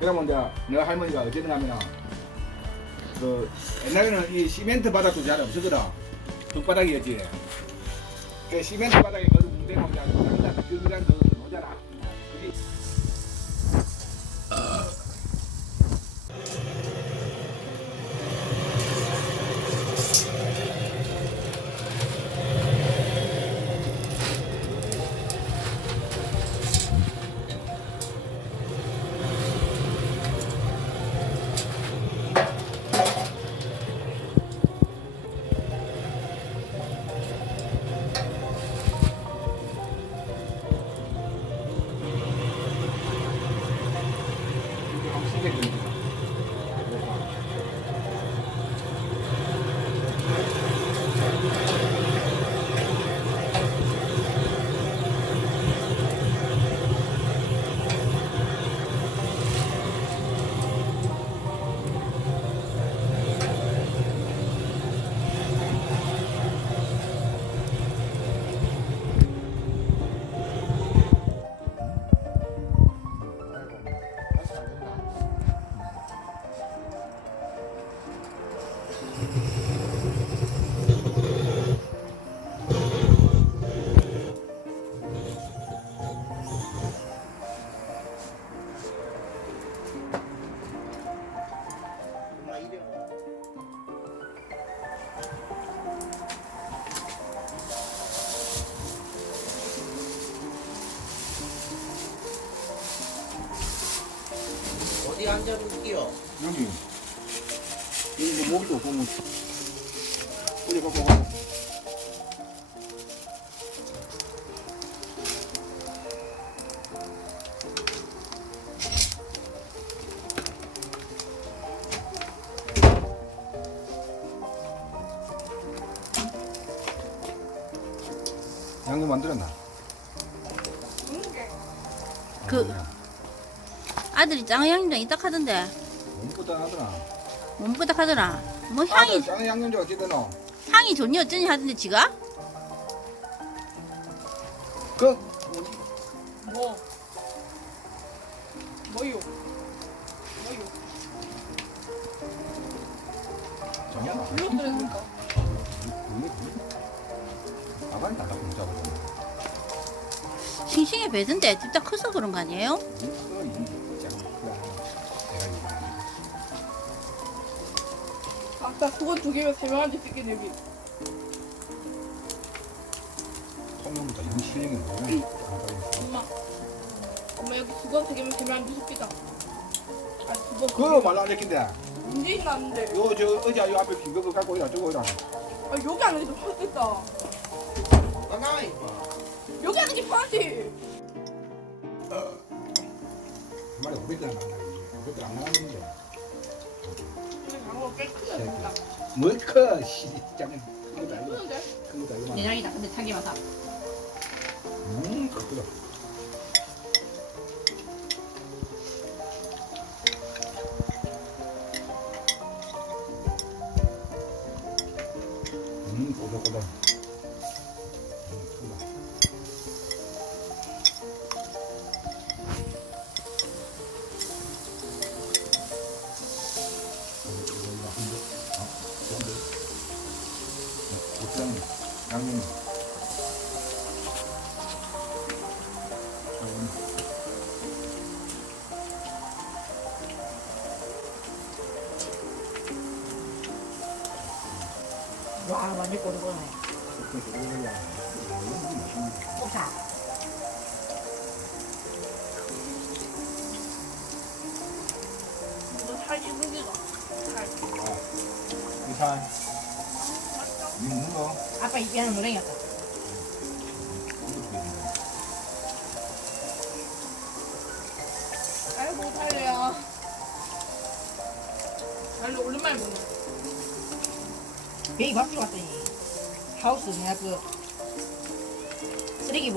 그러면 이제 너 할머니가 어쨌든 하면 그 옛날에는 이 시멘트 바닥도 잘 없었거든. 흙바닥이었지. 그 시멘트 바닥에 앉아볼게요? 여기 여기 뭐 목도 보면 뿌리 갖고 가. 양념 만들었나? 그- 아들이 짱양념장 이따 하던데. 못 부탁 하더라 뭐 향이 짱 양념장 어찌되노? 향이 좋니 어쩌니 하던데 지가 그 뭐? 뭐요? 뭐요? 아가리 문자거든. 싱싱해 배던데 진짜 커서 그런 거 아니에요? 아까 그건 두 개면 세 명한테 되기. 통영부터 영 실력이 뭐야? 엄마. 엄마 여기 두건 세 개면 세 명한테 뜯기다. 아, 두번 그거 말로 안 됐긴데. 문제인 났는데. 요저 의자 요 앞에 긴거 갖고 이라 저거 이라. 아, 여기 앉는 게더 편하겠다. 나가 임마. 여기 앉는 게 편하지. 한 마리 500원 안 나가지. 500원 안 나가는데. 근데 방어 꽤 크다, 진짜. 뭘 커? 씨, 짱. 큰거 달고. 큰거 달고. 내장이다 근데 자기 맛다 음, 크다. 살. 이산. 니 먹는 거? 아빠 입에는 노랭이었다 아이고, 살려야. 살려, 오랜만에 먹네. 베이 밥 주러 갔더니 하우스 내가 그 쓰레기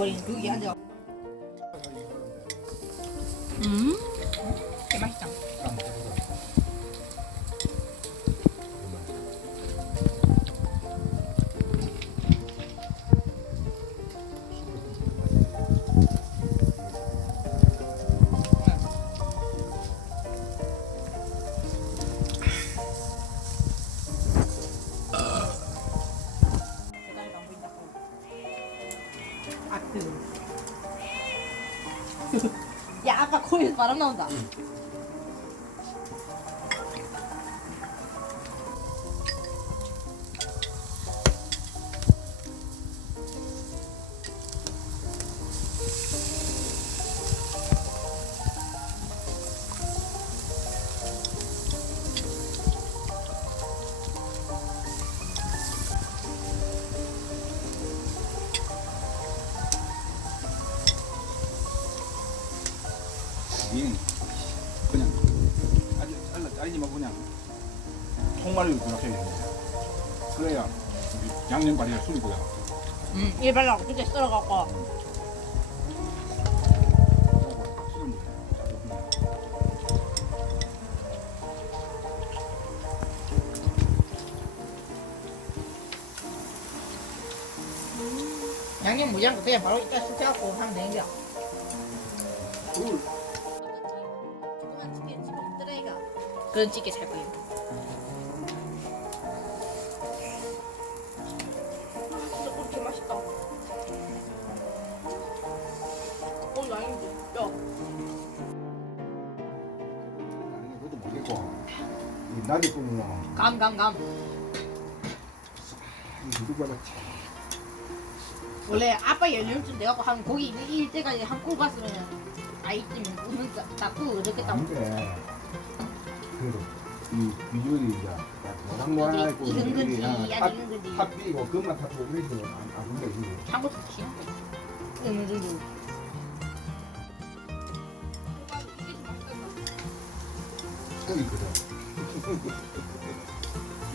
바람 그렇게 해야 돼. 그래야 양념가리가 술이고요. 음, 일발라고 그때 썰어갖고. 양념 무장 그냥 바로 이따 숙여갖고 하면 되는 거야. 그런 찌개 잘 보여. 진 나리 뿜으면 감, 감, 감. 누구보다 원래 아빠 연령쯤 돼갖고 한 고기 일 때까지 한국 갔으면 아이쯤 우는 닭구 어렵겠다. 안돼 그래도 이 비주얼이 이제 노랑노랑하고 익은 건지 탑비고 금만 탑고 그래서 안 그런 게 있는 한국 치는 거. 어느 정도. 이게 좀 맛있다. 거이 거든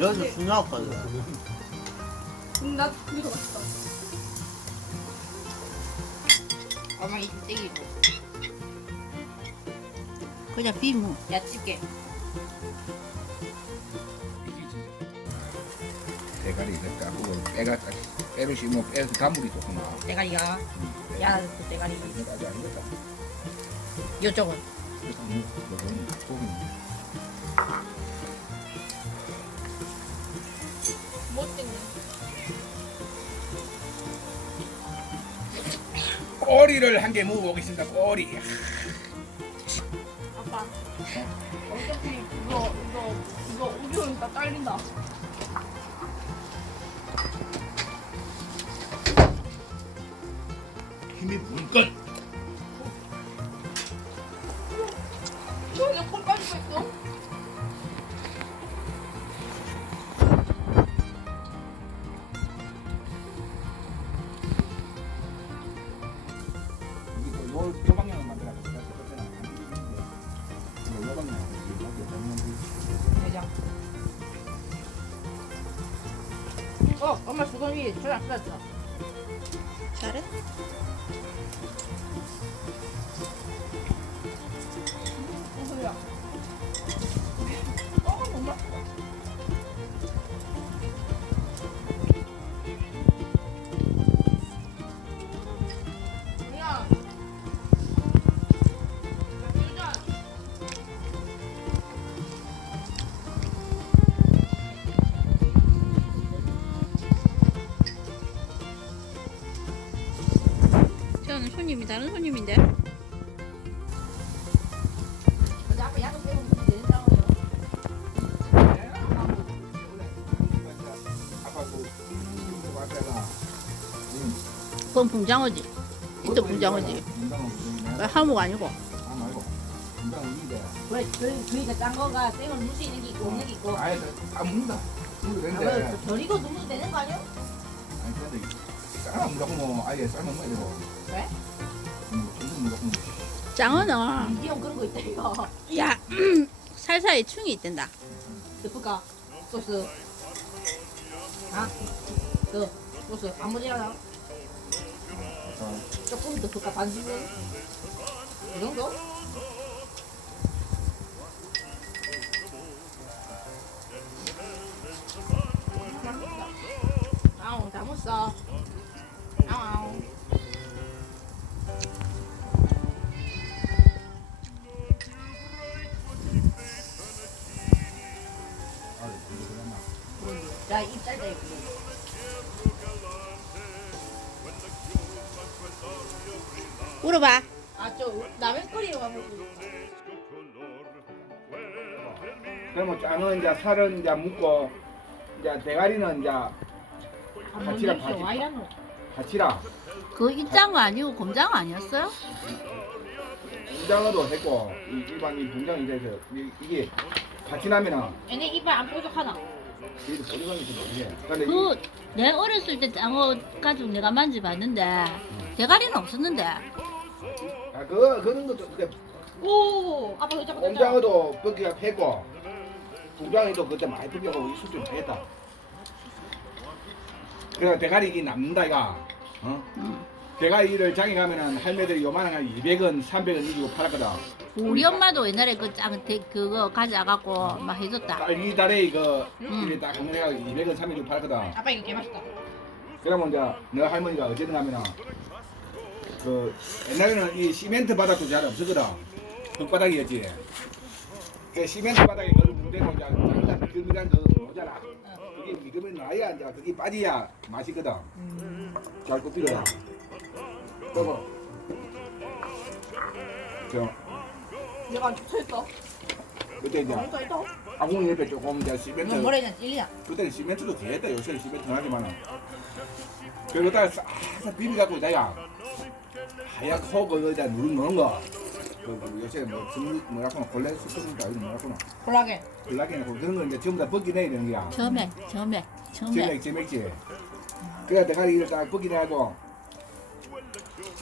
여기서 중요하거든. 근데 나더 맛있다. 엄마 이좀 땡기고. 그냥 비무. 야집게. 대가리 이렇게 까고 빼가 빼로 씹으면 빼 단물이 좋구나 대가리가 야 그 대가리. 이거 아직 안 익었다 이쪽은 그래서 뭐 이거는 고 꼬리를 한 개 먹어보겠습니다 꼬리 아빠. 어차피 이거, 이거, 이거 오디오니까 딸린다. 힘이 물건 저기 콜 빠지고 있어. 이 저랑 쓰었어. 잘해? 손님이 다른 손님인데. 그 그건 붕장어지. 이또 붕장어지. 왜 하모가 아니고. 아왜 그, 그니까 짠 거가 땡을 넣을 수 있는 게 있고 없는 게 있고. 아, 아예 다 묻는다 묻어도 왜 되는데 절이고 넣으면 되는 거 아니야? 아니 근데 삶아 무조건 뭐 아예 삶은 거야 되고 왜? 장어는 미디엄 그런 거 있다 이거. 야 살사에 충이 있단다. 예쁘까? 소스. 아, 그 소스 안 모자라. 조금 더 볼까 반 스푼. 이 정도? 아우 다 묻어. 입살도 예쁘고. 물어봐. 아, 저 남의 거리로 가면 그러면 짜는 이제 살은 이제 묶고 이제 대가리는 이제 같이라 같이 와이라노. 같이라 그 입장은 아니고 검장 아니었어요? 분장으로 했고 이 일반인 분장 이래서 이게 같이 나면은 얘네 이빨 안 뾰족하나? 이게 보리건이 좀 이게 근데 이- 그내 어렸을 때 장어 가지고 내가 만져봤는데 대가리는 없었는데 아 그거 그런 것도 근데 오, 아빠 그 잡아. 공장어도 벗기가 패고 공장에도 그때 많이 벗겨고 수준 되겠다. 그래서 대가리 이게 남는다 이가. 어? 응. 대가리를 장에 가면은 할매들이 요만한 한 200원, 300원 이주고 팔았거든. 우리 엄마도 옛날에 그장 그거 가져가갖고 막 해줬다. 딸기 다래 그 음. 이래 딱 해가 200원, 300원 주고 팔았거든. 아빠 이거 개 맛있다. 그러면 이제 너 할머니가 어쨌든 하면은 그 옛날에는 이 시멘트 바닥도 잘 없었거든. 흙바닥이었지. 그 시멘트 바닥에 그걸 문대고 이제 장난 미끌미끌한 그 모자라. 그게 미끌미끌 나야 이제 그게 빠지야 맛있거든. 잘 굽히거든. 그리고 저 얘가 붙어있어. 그때 이제 붙어있어. 아궁이 옆에 조금 이제 시멘트 이건 뭐래냐 찔리야. 그때는 시멘트도 개했다 요새는 시멘트 하지만은 그러다가 싹 비비갖고 내가 하얗게 호그 이제 누른 넣은 거 그, 그 요새 뭐 증류 뭐라고 하나 콜레스테롤인가 아니면 뭐라고 하나 콜라겐. 콜라겐 그런 거 이제 전부 다 벗기내야 되는 거야 처음에 처음에 처음에 제맥 제맥지 그래 내가 이걸 딱 벗기내고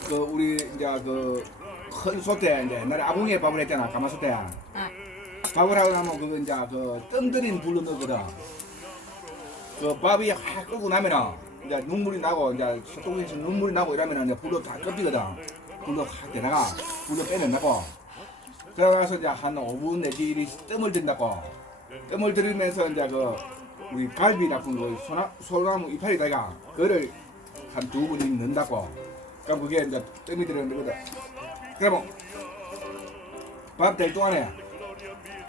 그 우리 이제 그 큰 소태 이제 옛날에 아궁이에 밥을 했잖아 가마솥에 아. 밥을 하고 나면 그거 이제 그 뜸들인 불로 넣거든. 그 밥이 확 끓고 나면은 이제 눈물이 나고 이제 소똥에서 눈물이 나고 이러면은 이제 불로 다 끓이거든. 불로 확 내다가 불로 빼낸다고. 그래가서 이제 한 5분 내지 일이 뜸을 든다고. 뜸을 들이면서 이제 그 우리 갈비 같은 거 소나, 소나무 이파리다가 그거를 한 두 분이 넣는다고. 그럼 그게 이제 뜸이 들었는 거거든. 그러면 밥될 동안에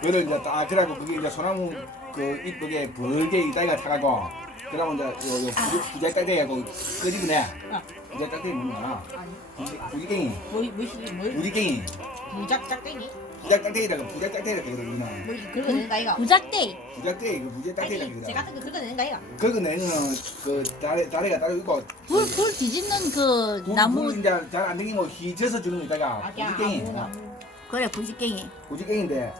그걸 이제 딱 그래고 그게 이제 소나무 그 이쁘게 벌게 이따가 타가고 그러면 이제 요, 요 부자- 부자 딱대기 하고 끄집어내 아. 부자 딱대기 뭐냐. 부지- 부지깽이 뭐, 뭐시, 뭘? 부지깽이 부작작땡이? 부자딱대기라고 부자딱대기라고 그러구나 뭐, 긁어내는 거 이가. 부작대 부자딱대기 그 아니, 부자딱대기라고 쟤 그래 같은 거 긁어내는 거 이가. 그거 내는 그 다리 다리가 따로 있고. 불 불 뒤집는 그 굴- 나무. 굴 이제 잘안 되면 휘져서 주는 거 있다가 아기야, 부지깽이. 아무, 아무. 그래 부지깽이. 부지깽인데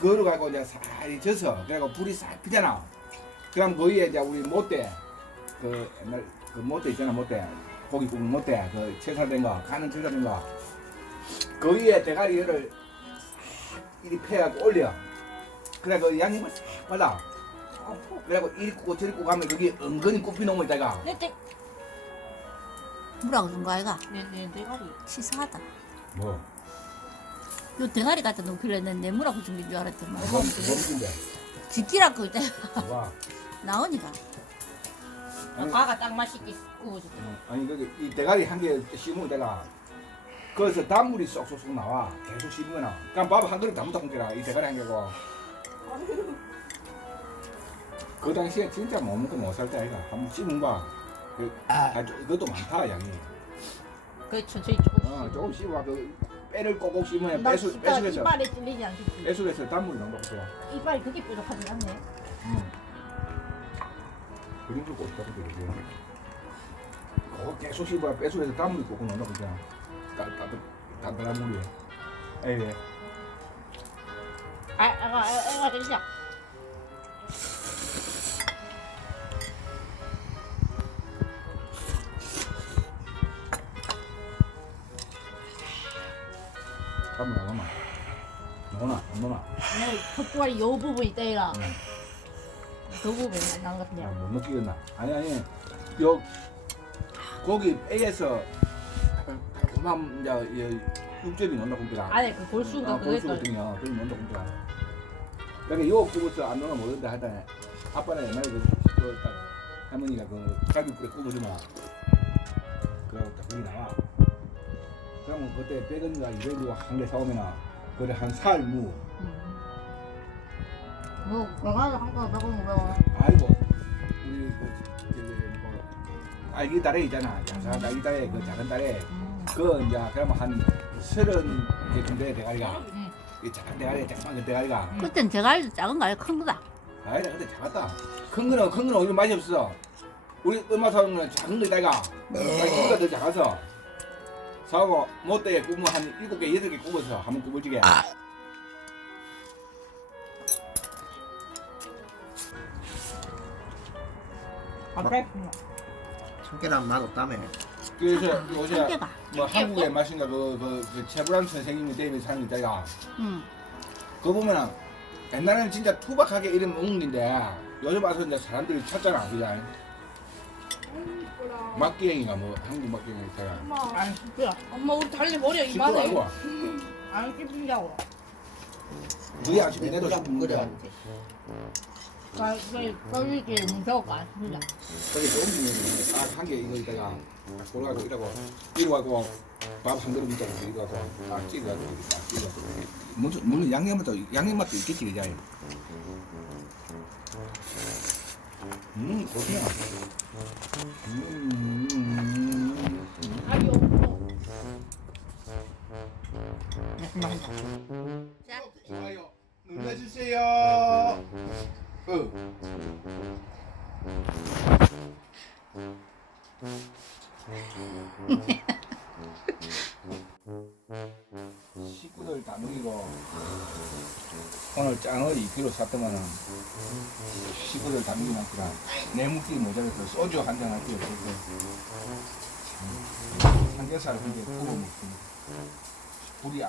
그거를 가지고 이제 살이 져서 그래고 불이 싹 피잖아. 그럼 거기에 이제 우리 못대 그 옛날 그 못대 있잖아 못대. 고기 굽는 못대 그 채살된 거 가는 채살된 거. 거기에 대가리를 싹 이리 패하고 올려. 그래 그 양념을 싹 받아. 그래고 이리 굽고 저리 굽고 하면 거기 은근히 굽히 놓으면 있다가 내 때, 뭐라고 그런 거 아이가 내, 내 대가리. 치사하다. 뭐 요 대가리 갖다 놓길래 난 내무라고 준게 줄 알았더만 뭔 뭔데 지키라 그때 와 나오니까 과가 딱 맛있게. 어, 아니 그이 대가리 한개 씹으면 내가 거기서 단물이 쏙쏙쏙 나와. 계속 씹으면 그냥 밥한 그릇 다 먹더라. 이 대가리 한 개고. 그 당시에 진짜 못 먹고 못 살 때 아이가 한번 씹은 거 그, 아, 조- 그것도 많다 양이. 그 천천히 조금씩. 어, 조금 씹어. 그 뼈를 꼭꼭 씹으면 나 빼수, 씹다가 빼수에서 이빨에 찔리지 않겠지. 빼수에서 단물이 나온다고 그래 이빨이 그렇게 뾰족하지 않네. 응. 그림 좀 꽂다 그래 그게 그거 계속 씹어야 빼수에서 단물이 꼭꼭 나온다고 그래 단단한 물이 에이 아, 아, 아, 아, 아, 괜찮아. 단물 안 넣나? 넣나? 안 넣나? 내가 턱주알이 요 부분 있다 이라. 응. 그 부분이 난것 같은데. 아, 못 느끼겠나? 아니 아니 요 고기 빼에서 그만 이제 이 육즙이 넣는다 봅니다. 안에 그 골수가 아, 그거 골수 있다. 같은요. 그럼 넣는다 봅니다. 그러니까 요 굽어서 안 넣으면 모른다 하다네. 아빠는 옛날에 그, 그 딱, 할머니가 그 갈비불에 굽어주면 그러고 딱 거기 나와. 그러면 그때 빼건가 이래도 한개 사오면은 그래 한 살 무 뭐, 영화를 한거 먹어 먹어. 아이고 우리 그 저기 뭐 딸기 다래 있잖아 양사 딸기 다래 그 작은 다래 그 이제 그러면 한 서른 개쯤 돼 대가리가. 응. 이 작은 대가리 작은 그 대가리가. 그땐 대가리도 작은 거 아니야? 큰 거다. 아니다 근데 작았다. 큰 거는 큰 거는 오히려 맛이 없어. 우리 엄마 사는 거는 작은 거 있다가. 크기가 더 작아서. 사고 못되게 구우면 한 일곱 개 여덟 개 구워서 한번 구워지게. 갑자기 참깨랑 맛없다며. 그래서 요새 참깨가. 뭐 한국의 맛인가 그, 그, 그 최불암 선생님이 데뷔 사는 게 있다가 응. 그거 보면은 옛날에는 진짜 투박하게 이런 먹는데 요즘 와서 이제 사람들이 찾잖아 그냥. 막기행이가 뭐 한국 막기행이 있다가 엄마, 안 씹혀. 엄마 우리 달리 버려 씹고 이만해. 말고 안 씹힌다고. 그게 아침에 내도 그냥 씹는데 끓여. 그, 그, 쫄리기 무서워가 안 씹힌다. 거기 좋은 분이 딱한개 이거 있다가 골라고 이러고 이러고 밥한 그릇 먹자고 이러고 딱 이렇게 딱 찌르고. 물론, 물론 양념 맛도 양념 맛도 있겠지 그자 음 고소해. 음. 아니 없어. 좋아요. 눌러주세요 어. 식구들 다 먹이고 오늘 짱을 2kg 샀더만은 식구들 다 먹이만큼라 내 묵기 모자라서 소주 한 잔 할게요. 삼겹살 한개 구워 먹습니다. 불이